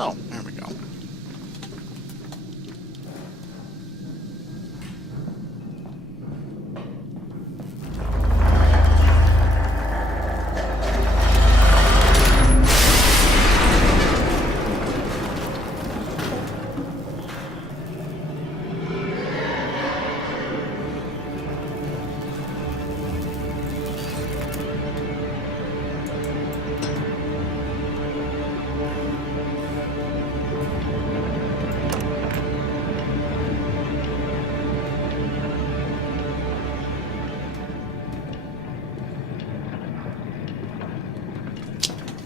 Oh, there we go.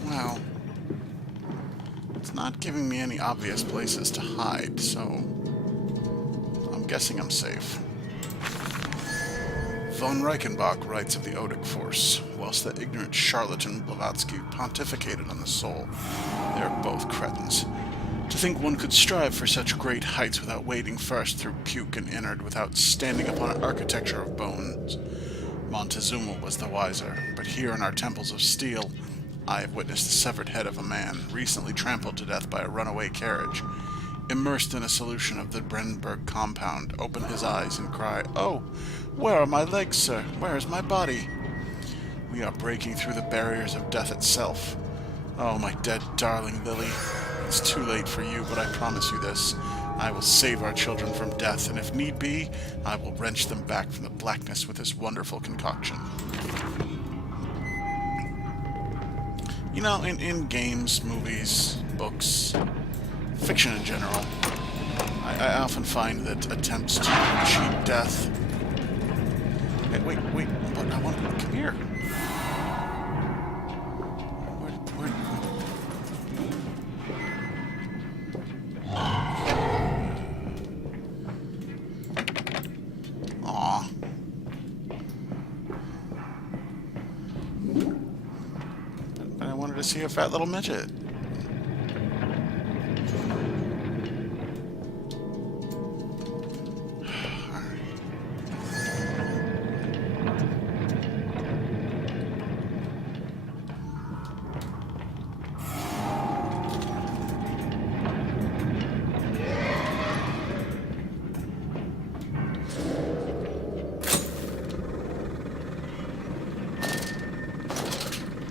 Well, it's not giving me any obvious places to hide, so I'm guessing I'm safe. Von Reichenbach writes of the Odic Force, whilst the ignorant charlatan Blavatsky pontificated on the soul. They are both cretins. To think one could strive for such great heights without wading first through puke and innard, without standing upon an architecture of bones. Montezuma was the wiser, but here in our temples of steel, I have witnessed the severed head of a man, recently trampled to death by a runaway carriage, immersed in a solution of the Brenberg compound, open his eyes and cry, "Oh, where are my legs, sir? Where is my body?" We are breaking through the barriers of death itself. Oh, my dead darling Lily, it's too late for you, but I promise you this. I will save our children from death, and if need be, I will wrench them back from the blackness with this wonderful concoction. You know, in games, movies, books, fiction in general, I often find that attempts to cheat death... Wait, what? I want... Come here. Where... Aw. But I wanted to see a fat little midget.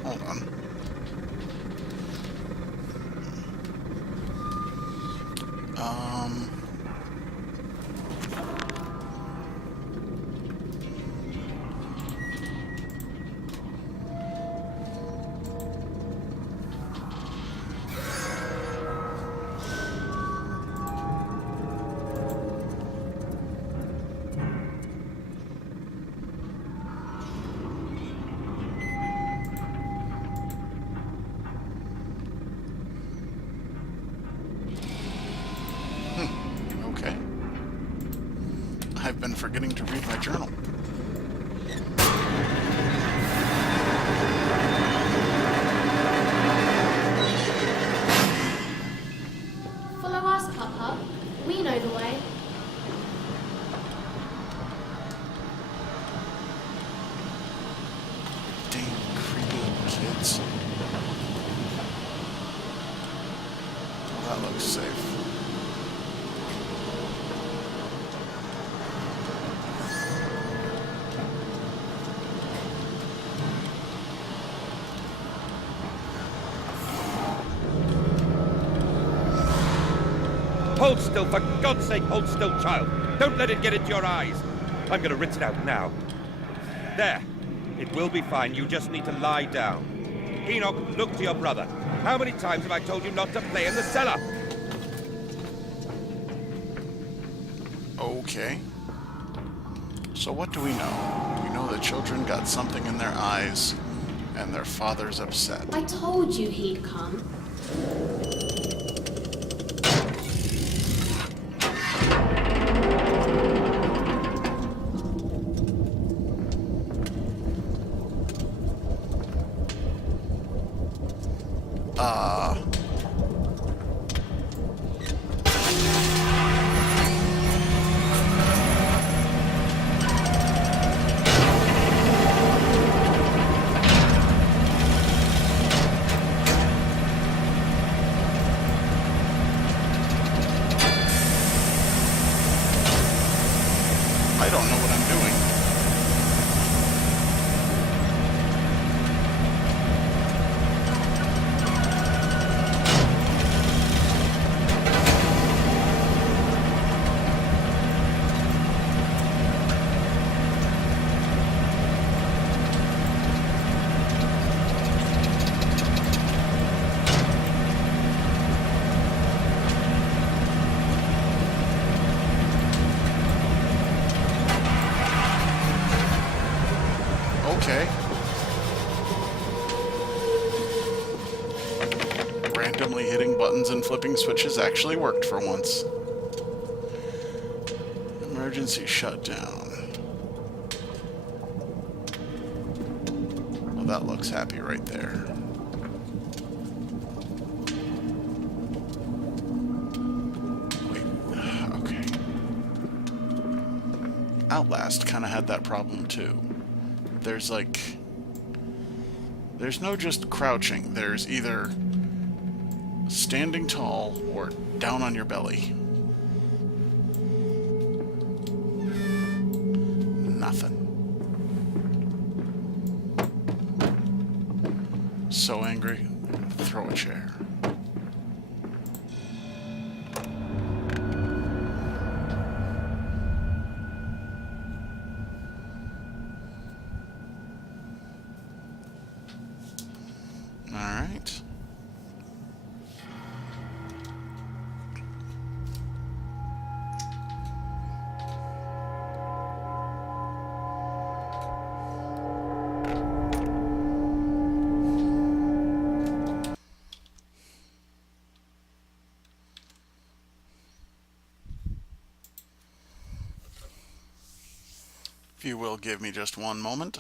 Hold on. Okay. I've been forgetting to read my journal. Follow us, Papa. We know the way. Dang creepy little kids. Oh, that looks safe. Hold still, for God's sake, hold still, child. Don't let it get into your eyes. I'm going to rinse it out now. There. It will be fine. You just need to lie down. Enoch, look to your brother. How many times have I told you not to play in the cellar? Okay. So what do we know? We know the children got something in their eyes, and their father's upset. I told you he'd come. randomly hitting buttons and flipping switches actually worked for once. Emergency shutdown. Well, that looks happy right there. Wait, okay. Outlast kind of had that problem too. There's no just crouching. There's either standing tall or down on your belly. Nothing. So angry, throw a chair. Alright. If you will give me just one moment.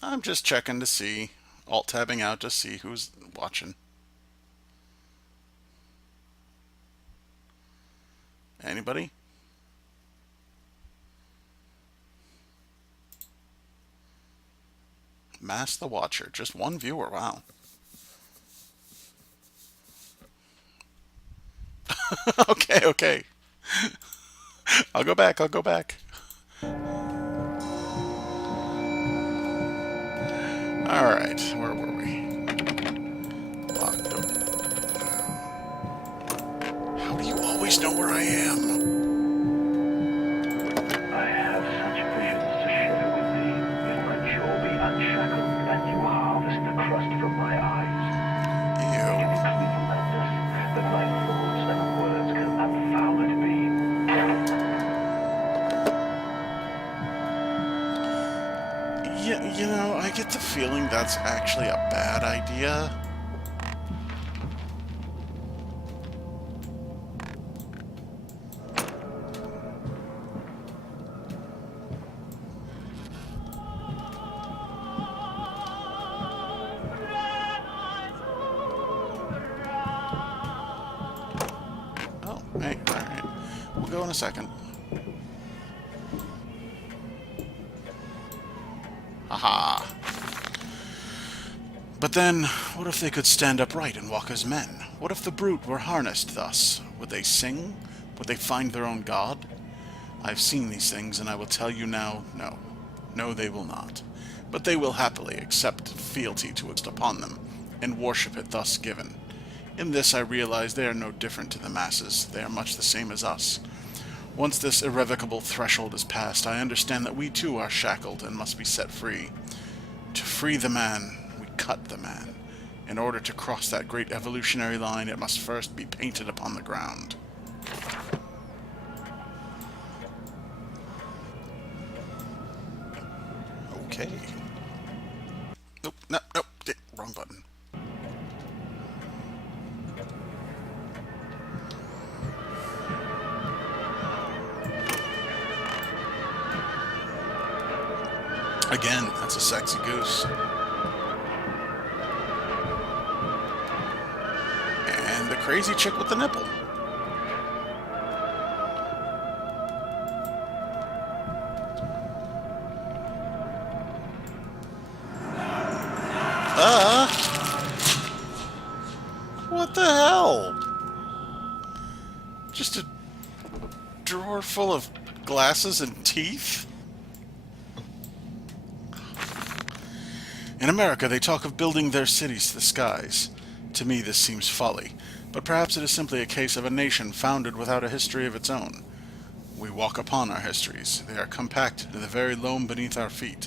I'm just checking to see, alt-tabbing out to see who's watching. Anybody? Mass the Watcher. Just one viewer. Wow. Okay, okay. I'll go back. Alright, where were we? Locked door. How do you always know where I am? I have such visions to share with thee. If my jaw be unshackled and you harvest the crust from my eyes, it Ew. is clean madness that my thoughts and words can unfouled be. Yeah, you know, I get the feeling that's actually a bad idea. Oh, hey, alright. We'll go in a second. Aha. But then, what if they could stand upright and walk as men? What if the brute were harnessed thus? Would they sing? Would they find their own god? I've seen these things, and I will tell you now, no. No, they will not. But they will happily accept fealty to it upon them, and worship it thus given. In this I realize they are no different to the masses. They are much the same as us. Once this irrevocable threshold is passed, I understand that we too are shackled and must be set free. To free the man, we cut the man. In order to cross that great evolutionary line, it must first be painted upon the ground. Okay. Nope, nope, wrong button. Again, that's a sexy goose. And the crazy chick with the nipple. What the hell? Just a drawer full of glasses and teeth? In America, they talk of building their cities to the skies. To me, this seems folly, but perhaps it is simply a case of a nation founded without a history of its own. We walk upon our histories. They are compacted to the very loam beneath our feet.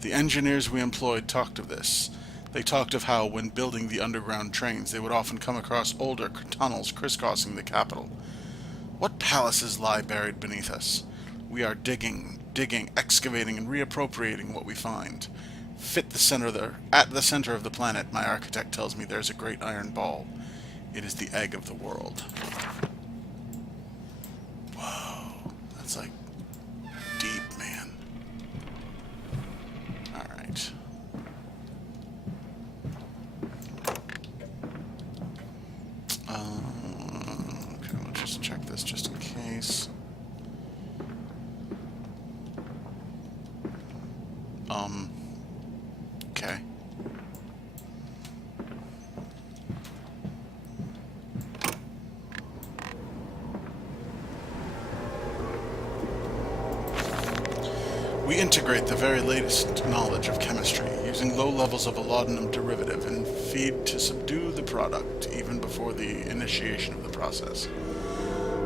The engineers we employed talked of this. They talked of how, when building the underground trains, they would often come across older tunnels crisscrossing the capital. What palaces lie buried beneath us? We are digging, excavating, and reappropriating what we find. At the center of the planet, my architect tells me there's a great iron ball. It is the egg of the world. Whoa, that's like deep, man. Alright. Okay, let's just check this just in case. Okay. We integrate the very latest knowledge of chemistry, using low levels of a laudanum derivative, and feed to subdue the product, even before the initiation of the process.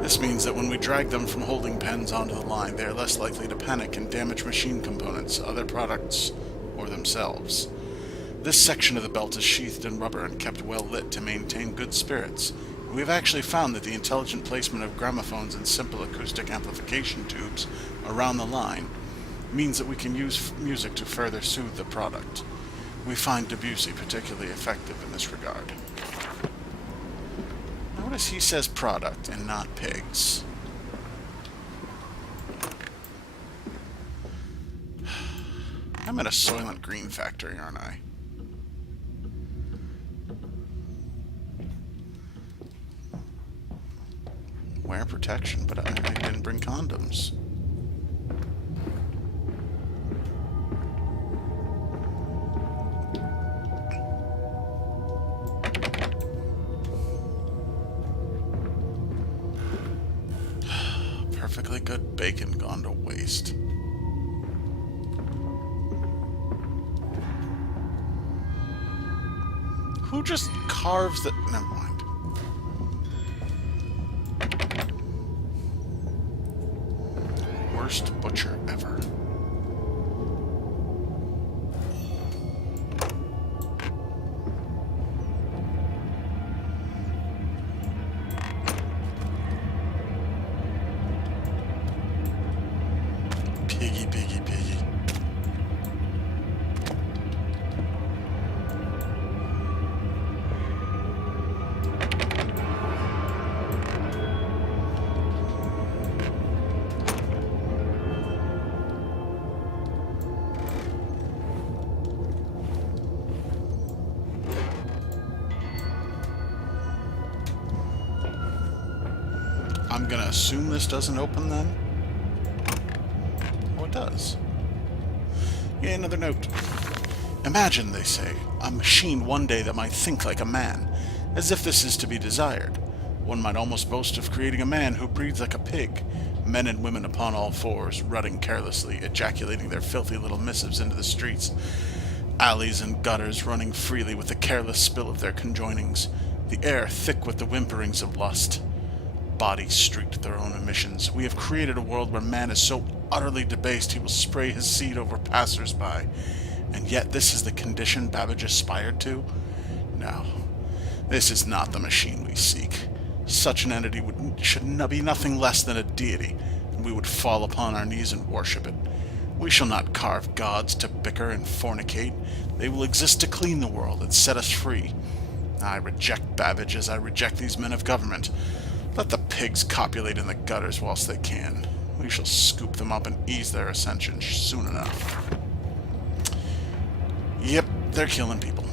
This means that when we drag them from holding pens onto the line, they are less likely to panic and damage machine components, other products, or themselves. This section of the belt is sheathed in rubber and kept well lit to maintain good spirits. We have actually found that the intelligent placement of gramophones and simple acoustic amplification tubes around the line means that we can use music to further soothe the product. We find Debussy particularly effective in this regard. Notice he says product and not pigs. I'm at a Soylent Green factory, aren't I? Wear protection, but I didn't bring condoms. Perfectly good bacon gone to waste. Who just carves the... Never mind. Worst butcher ever. Piggy, piggy, piggy. I'm gonna assume this doesn't open then. Oh, it does. Yeah, another note. Imagine, they say, a machine one day that might think like a man, as if this is to be desired. One might almost boast of creating a man who breathes like a pig, men and women upon all fours, rutting carelessly, ejaculating their filthy little missives into the streets, alleys and gutters running freely with the careless spill of their conjoinings, the air thick with the whimperings of lust. Bodies streaked with their own emissions. We have created a world where man is so utterly debased he will spray his seed over passers-by. And yet this is the condition Babbage aspired to? No. This is not the machine we seek. Such an entity should be nothing less than a deity, and we would fall upon our knees and worship it. We shall not carve gods to bicker and fornicate. They will exist to clean the world and set us free. I reject Babbage as I reject these men of government. Let the pigs copulate in the gutters whilst they can. We shall scoop them up and ease their ascension soon enough. Yep, they're killing people.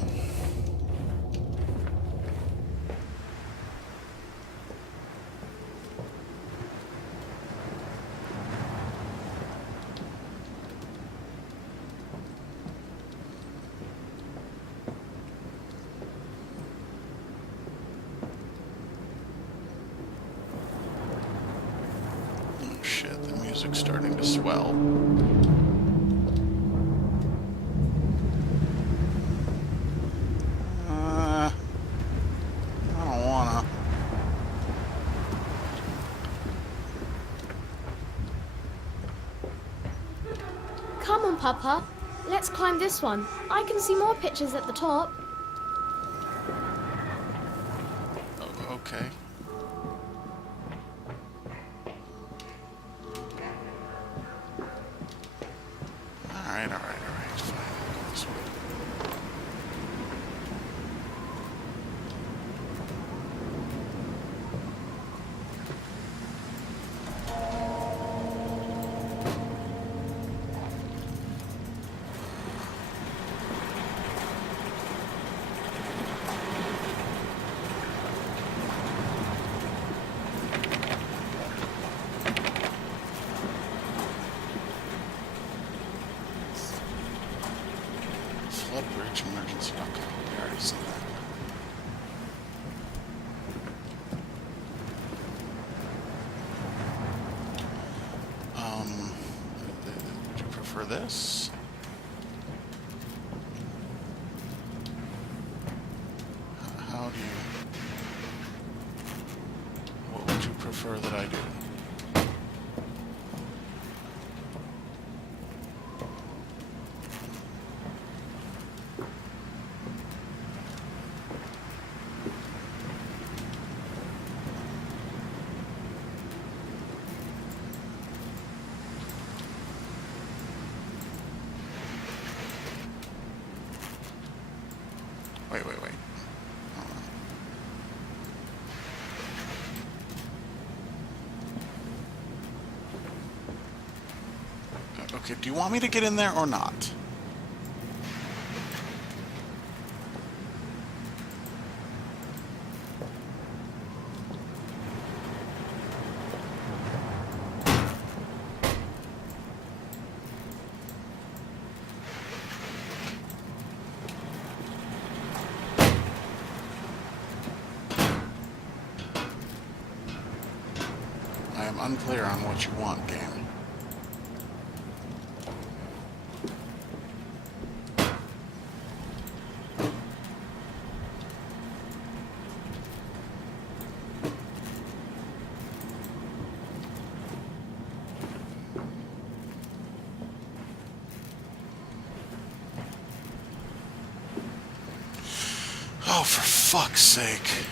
Shit, the music's starting to swell. I don't wanna. Come on, Papa. Let's climb this one. I can see more pictures at the top. Oh, okay. Alright, fine. This way. Flood bridge emergency. Okay, we already seen that. Would you prefer this? How do you... What would you prefer that I do? Wait. Hold on. Okay, do you want me to get in there or not? I am unclear on what you want, game. Oh, for fuck's sake.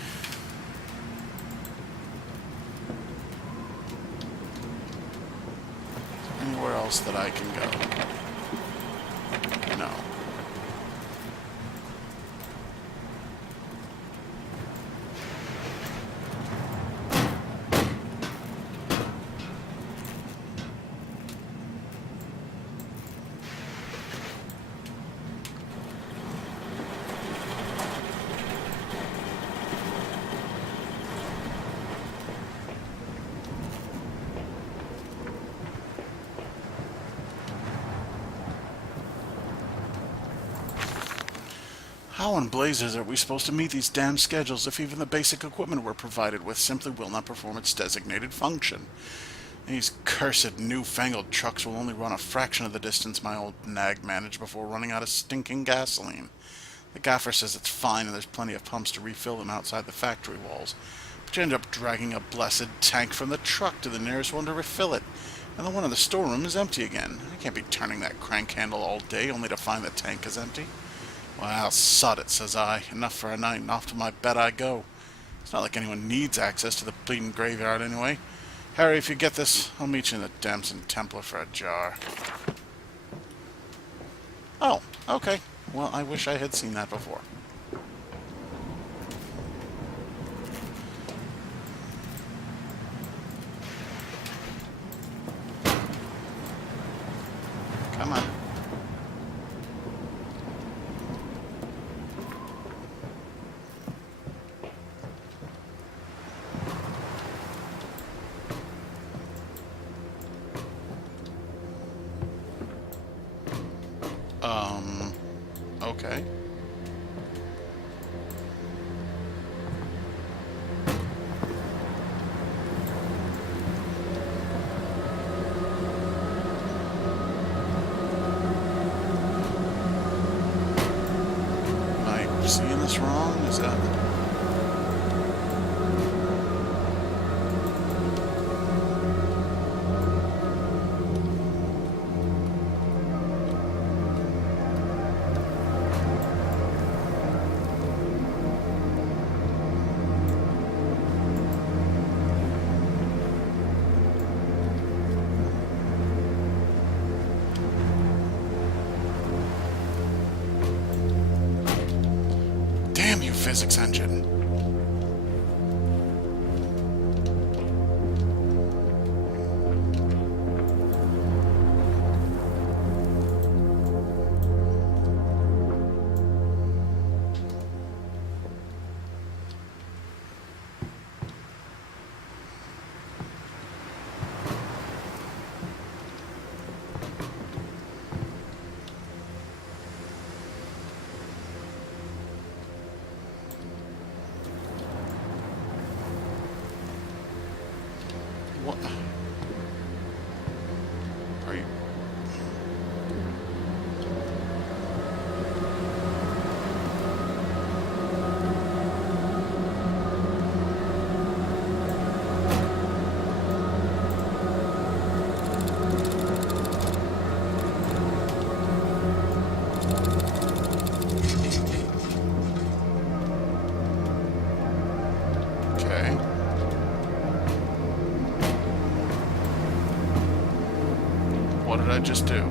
Anywhere else that I can go? No. How in blazes are we supposed to meet these damn schedules if even the basic equipment we're provided with simply will not perform its designated function? These cursed newfangled trucks will only run a fraction of the distance my old nag managed before running out of stinking gasoline. The gaffer says it's fine and there's plenty of pumps to refill them outside the factory walls, but you end up dragging a blessed tank from the truck to the nearest one to refill it, and the one in the storeroom is empty again. I can't be turning that crank handle all day only to find the tank is empty. Well, sod it, says I. Enough for a night, and off to my bed I go. It's not like anyone needs access to the bleeding graveyard anyway. Harry, if you get this, I'll meet you in the Damson Templar for a jar. Oh, okay. Well, I wish I had seen that before. Come on. Okay. Am I seeing this wrong? Is that... physics engine. What? Are you... Okay. What did I just do?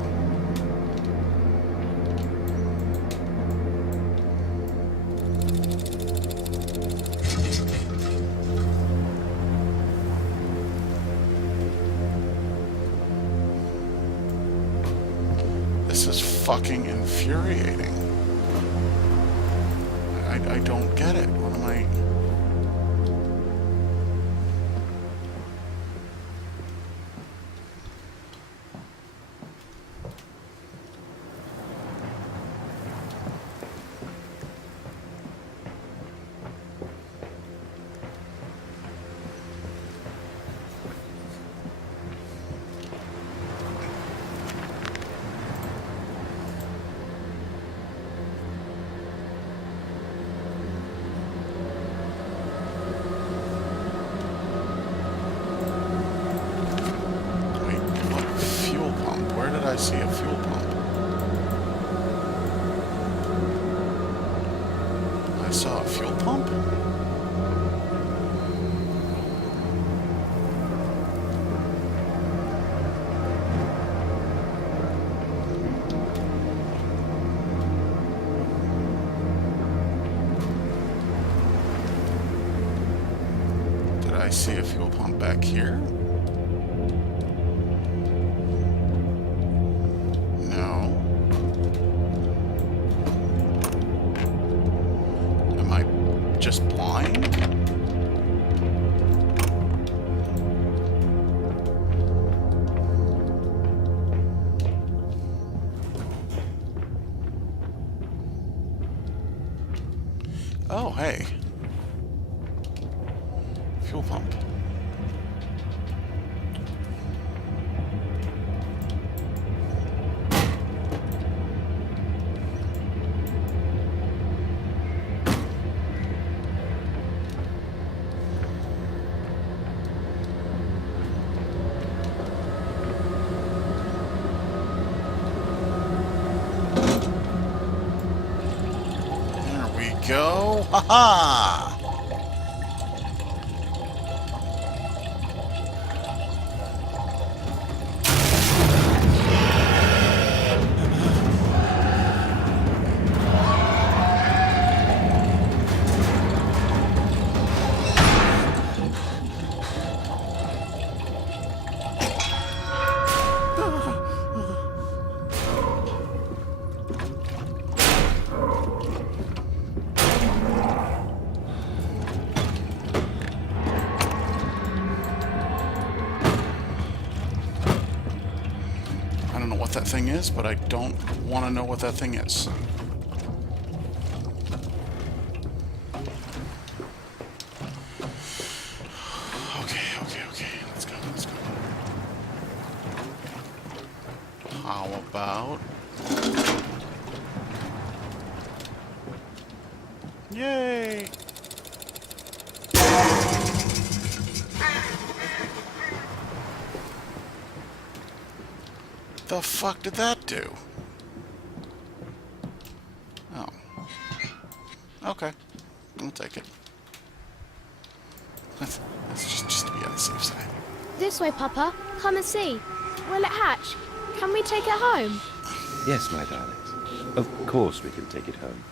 This is fucking infuriating. I don't get it. What am I... I see a fuel pump. I saw a fuel pump? Did I see a fuel pump back here? Just blind? Oh, hey. Fuel pump. Go. Ha ha! What that thing is, but I don't want to know what that thing is. Okay, let's go. How about... Yay! The fuck did that do? Oh. Okay. I'll take it. Let's just to be on the safe side. This way, Papa. Come and see. Will it hatch? Can we take it home? Yes, my darlings. Of course we can take it home.